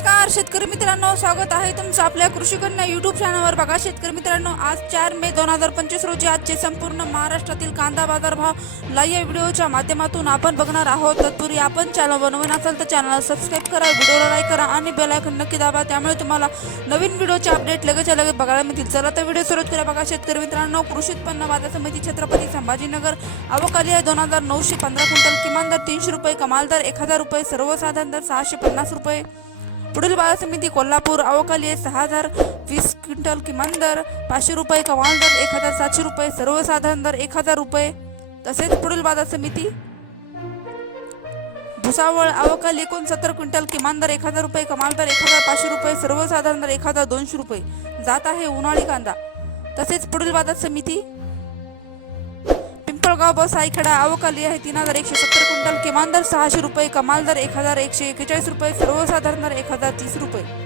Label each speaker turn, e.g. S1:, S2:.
S1: नमस्कार शेतकरी मित्रांनो स्वागत आहे तुमचं आपल्या कृषी कन्या युट्यूब चॅनलवर बघा शेतकरी मित्रांनो आज चार मे दोन हजार पंचवीस रोजी आजचे संपूर्ण महाराष्ट्रातील कांदा बाजार भाव लाईव्ह या व्हिडिओच्या माध्यमातून आपण बघणार आहोत. तत्पूर्वी आपण चॅनलवर नवीन असाल तर चॅनलला सबस्क्राईब करा व्हिडिओला लाईक करा आणि बेल आयकॉन नक्की दाबा. त्यामुळे तुम्हाला नवीन व्हिडिओचे अपडेट लगेच लगेच बघायला मिळतील. चला तर व्हिडिओ सुरुवात करा बघा शेतकरी मित्रांनो कृषी उत्पन्न बाजार समिती छत्रपती संभाजीनगर. अवकाली आहे दोन हजार नऊशे पंधरा क्विंटल. किमान दर तीनशे रुपये कमाल दर एक हजार रुपये सर्वसाधारण दर सहाशे पन्नास रुपये. पुढील बाजार समिती कोल्हापूर अवकाली आहे सहा हजार वीस क्विंटल किमान दर पाचशे रुपये कमाल दर एक हजार सातशे रुपये सर्वसाधारण दर एक हजार रुपये. तसेच पुढील बाजार समिती भुसावळ अवकाली एकोणसत्तर क्विंटल किमान दर एक हजार रुपये कमाल दर एक हजार पाचशे रुपये सर्वसाधारण दर एक हजार दोनशे रुपये. जात आहे उन्हाळी कांदा. तसेच पुढील बाजार समिती पिंपळगाव बस आईखेडा अवकाली आहे. तीन हजार एकशे सत्तर क्विंटल किमान दर सहाशे रुपये कमाल दर एक हजार एकशे एक्केचाळीस रुपये सर्वसाधारण दर एक हजार
S2: तीस रुपये.